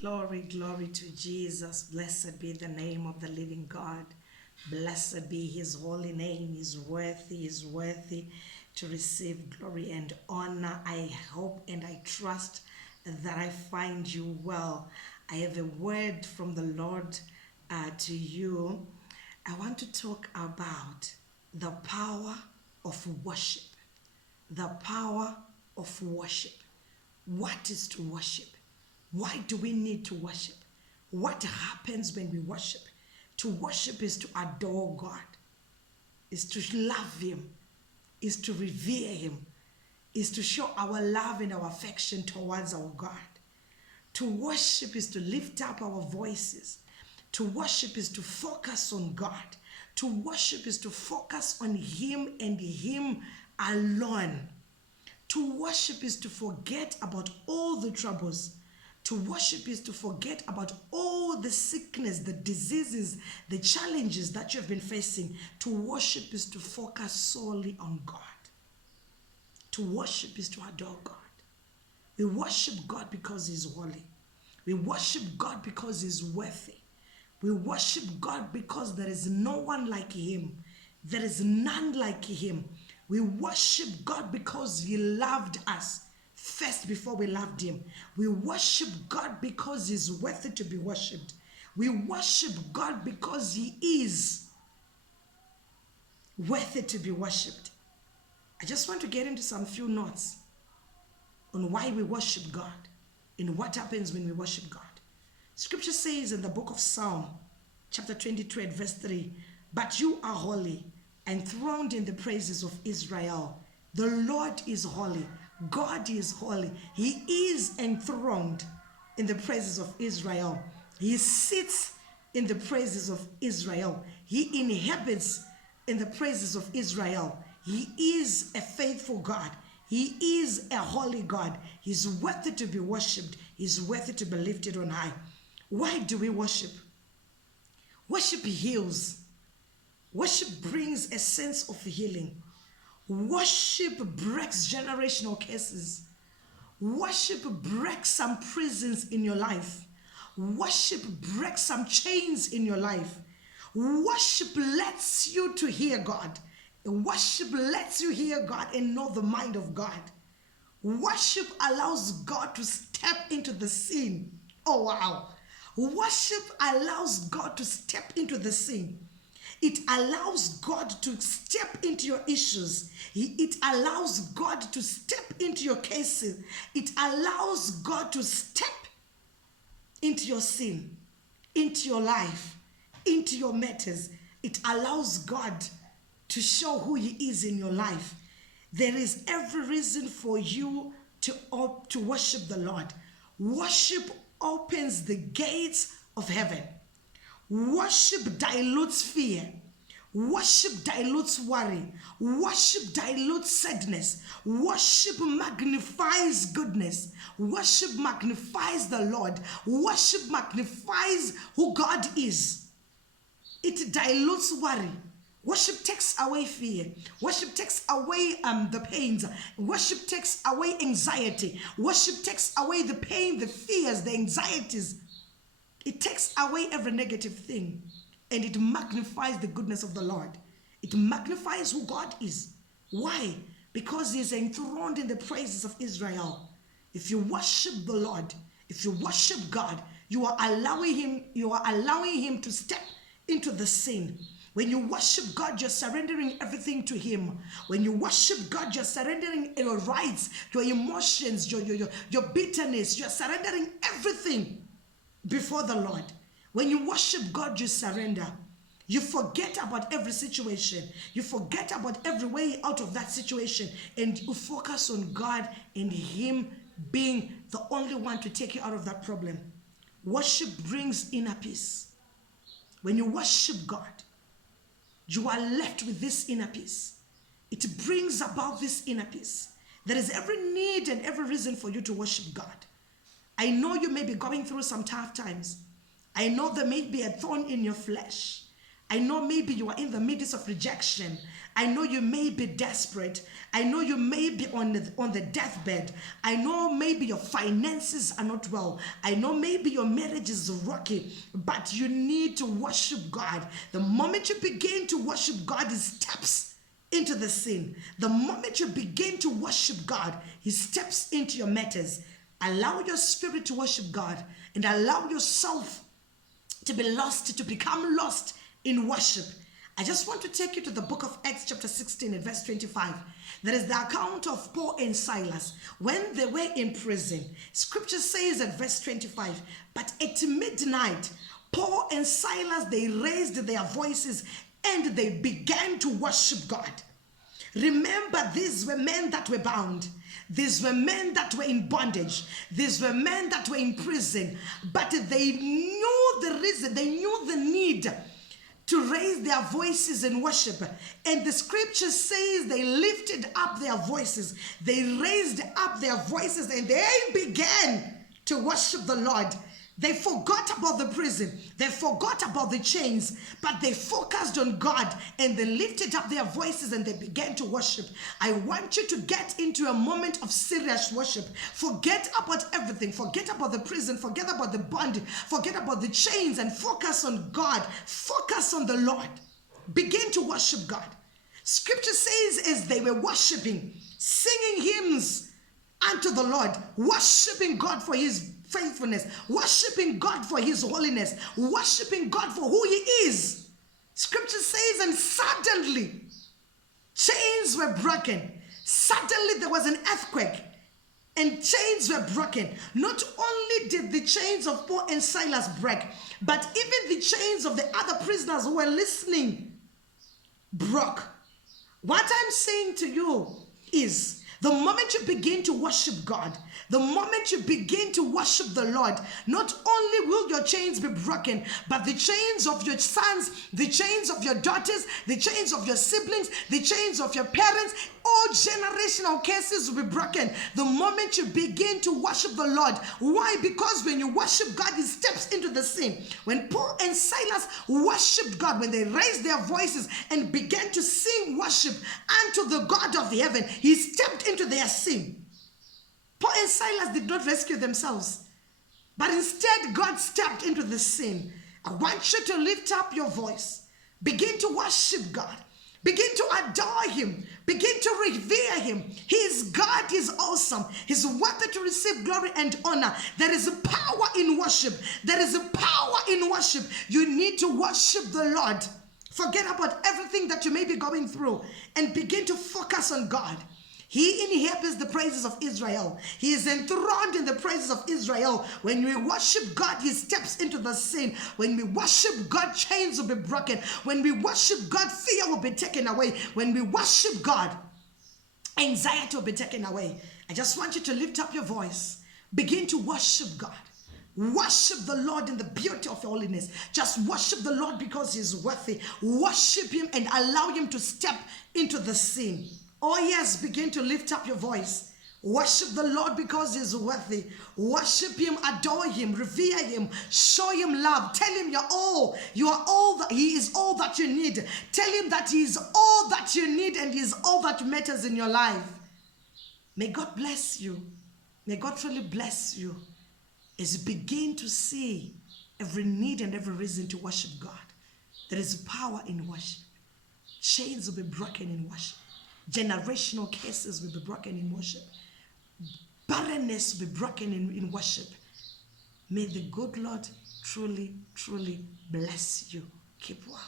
Glory, glory to Jesus. Blessed be the name of the living God. Blessed be his holy name. He's worthy to receive glory and honor. I hope and I trust that I find you well. I have a word from the Lord to you. I want to talk about the power of worship. The power of worship. What is to worship? Why do we need to worship? What happens when we worship? To worship is to adore God, is to love him, is to revere him, is to show our love and our affection towards our God. To worship is to lift up our voices. To worship is to focus on God. To worship is to focus on him and him alone. To worship is to forget about all the troubles. To worship is to forget about all the sickness, the diseases, the challenges that you have been facing. To worship is to focus solely on God. To worship is to adore God. We worship God because he's holy. We worship God because he's worthy. We worship God because there is no one like him. There is none like him. We worship God because he loved us first before we loved him. We worship God because he's worthy to be worshipped. We worship God because he is worthy to be worshipped. I just want to get into some few notes on why we worship God and what happens when we worship God. Scripture says in the book of Psalm, chapter 22 and verse 3, "But you are holy, enthroned in the praises of Israel. The Lord is holy. God is holy. He is enthroned in the praises of Israel. He sits in the praises of Israel. He inhabits in the praises of Israel. He is a faithful God. He is a holy God. He's worthy to be worshipped. He's worthy to be lifted on high." Why do we worship? Worship heals. Worship brings a sense of healing. Worship breaks generational curses. Worship breaks some prisons in your life. Worship breaks some chains in your life. Worship lets you to hear God. Worship lets you hear God and know the mind of God. Worship allows God to step into the scene. Oh wow. Worship allows God to step into the scene. It allows God to step into your issues. It allows God to step into your cases. It allows God to step into your sin, into your life, into your matters. It allows God to show who he is in your life. There is every reason for you to worship the Lord. Worship opens the gates of heaven. Worship dilutes fear. Worship dilutes worry. Worship dilutes sadness. Worship magnifies goodness. Worship magnifies the Lord. Worship magnifies who God is. It dilutes worry. Worship takes away fear. Worship takes away the pains. Worship takes away anxiety. Worship takes away the pain, the fears, the anxieties. It takes away every negative thing and it magnifies the goodness of the Lord. It magnifies who God is. Why? Because he is enthroned in the praises of Israel. If you worship the Lord, if you worship God, you are allowing him to step into the scene. When you worship God, you're surrendering everything to him. When you worship God, you're surrendering your rights, your emotions, your bitterness. You're surrendering everything before the Lord. When you worship God, you surrender. You forget about every situation. You forget about every way out of that situation. And you focus on God and him being the only one to take you out of that problem. Worship brings inner peace. When you worship God, you are left with this inner peace. It brings about this inner peace. There is every need and every reason for you to worship God. I know you may be going through some tough times. I know there may be a thorn in your flesh. I know maybe you are in the midst of rejection. I know you may be desperate. I know you may be on the deathbed. I know maybe your finances are not well. I know maybe your marriage is rocky, but you need to worship God. The moment you begin to worship God, He steps into the scene. The moment you begin to worship God, He steps into your matters. Allow your spirit to worship God and allow yourself to be lost, to become lost in worship. I just want to take you to the book of Acts chapter 16 and verse 25. That is the account of Paul and Silas when they were in prison. Scripture says at verse 25, but at midnight, Paul and Silas, they raised their voices and they began to worship God. Remember, these were men that were bound. These were men that were in bondage. These were men that were in prison. But they knew the reason, they knew the need to raise their voices in worship. And the scripture says they lifted up their voices. They raised up their voices and they began to worship the Lord. They forgot about the prison. They forgot about the chains, but they focused on God and they lifted up their voices and they began to worship. I want you to get into a moment of serious worship. Forget about everything. Forget about the prison. Forget about the bondage. Forget about the chains and focus on God. Focus on the Lord. Begin to worship God. Scripture says as they were worshiping, singing hymns unto the Lord, worshiping God for His faithfulness, worshiping God for His holiness, worshiping God for who He is. Scripture says, and suddenly chains were broken. Suddenly there was an earthquake and chains were broken. Not only did the chains of Paul and Silas break, but even the chains of the other prisoners who were listening broke. What I'm saying to you is, the moment you begin to worship God, the moment you begin to worship the Lord, not only will your chains be broken, but the chains of your sons, the chains of your daughters, the chains of your siblings, the chains of your parents, all generational curses will be broken the moment you begin to worship the Lord. Why? Because when you worship God, He steps into the scene. When Paul and Silas worshiped God, when they raised their voices and began to sing worship unto the God of the heaven, He stepped into their scene. Paul and Silas did not rescue themselves, but instead God stepped into the scene. I want you to lift up your voice. Begin to worship God. Begin to adore Him. Begin to revere Him. He is God. He is awesome. He's worthy to receive glory and honor. There is a power in worship. There is a power in worship. You need to worship the Lord. Forget about everything that you may be going through and begin to focus on God. He inhabits the praises of Israel. He is enthroned in the praises of Israel. When we worship God, He steps into the scene. When we worship God, chains will be broken. When we worship God, fear will be taken away. When we worship God, anxiety will be taken away. I just want you to lift up your voice. Begin to worship God. Worship the Lord in the beauty of holiness. Just worship the Lord because He is worthy. Worship Him and allow Him to step into the scene. Oh yes, begin to lift up your voice. Worship the Lord because He is worthy. Worship Him, adore Him, revere Him, show Him love. Tell Him you're all. You are all that He is all that you need. Tell Him that He is all that you need and He is all that matters in your life. May God bless you. May God truly bless you as you begin to see every need and every reason to worship God. There is power in worship. Chains will be broken in worship. Generational curses will be broken in worship. Barrenness will be broken in worship. May the good Lord truly, truly bless you. Keep well.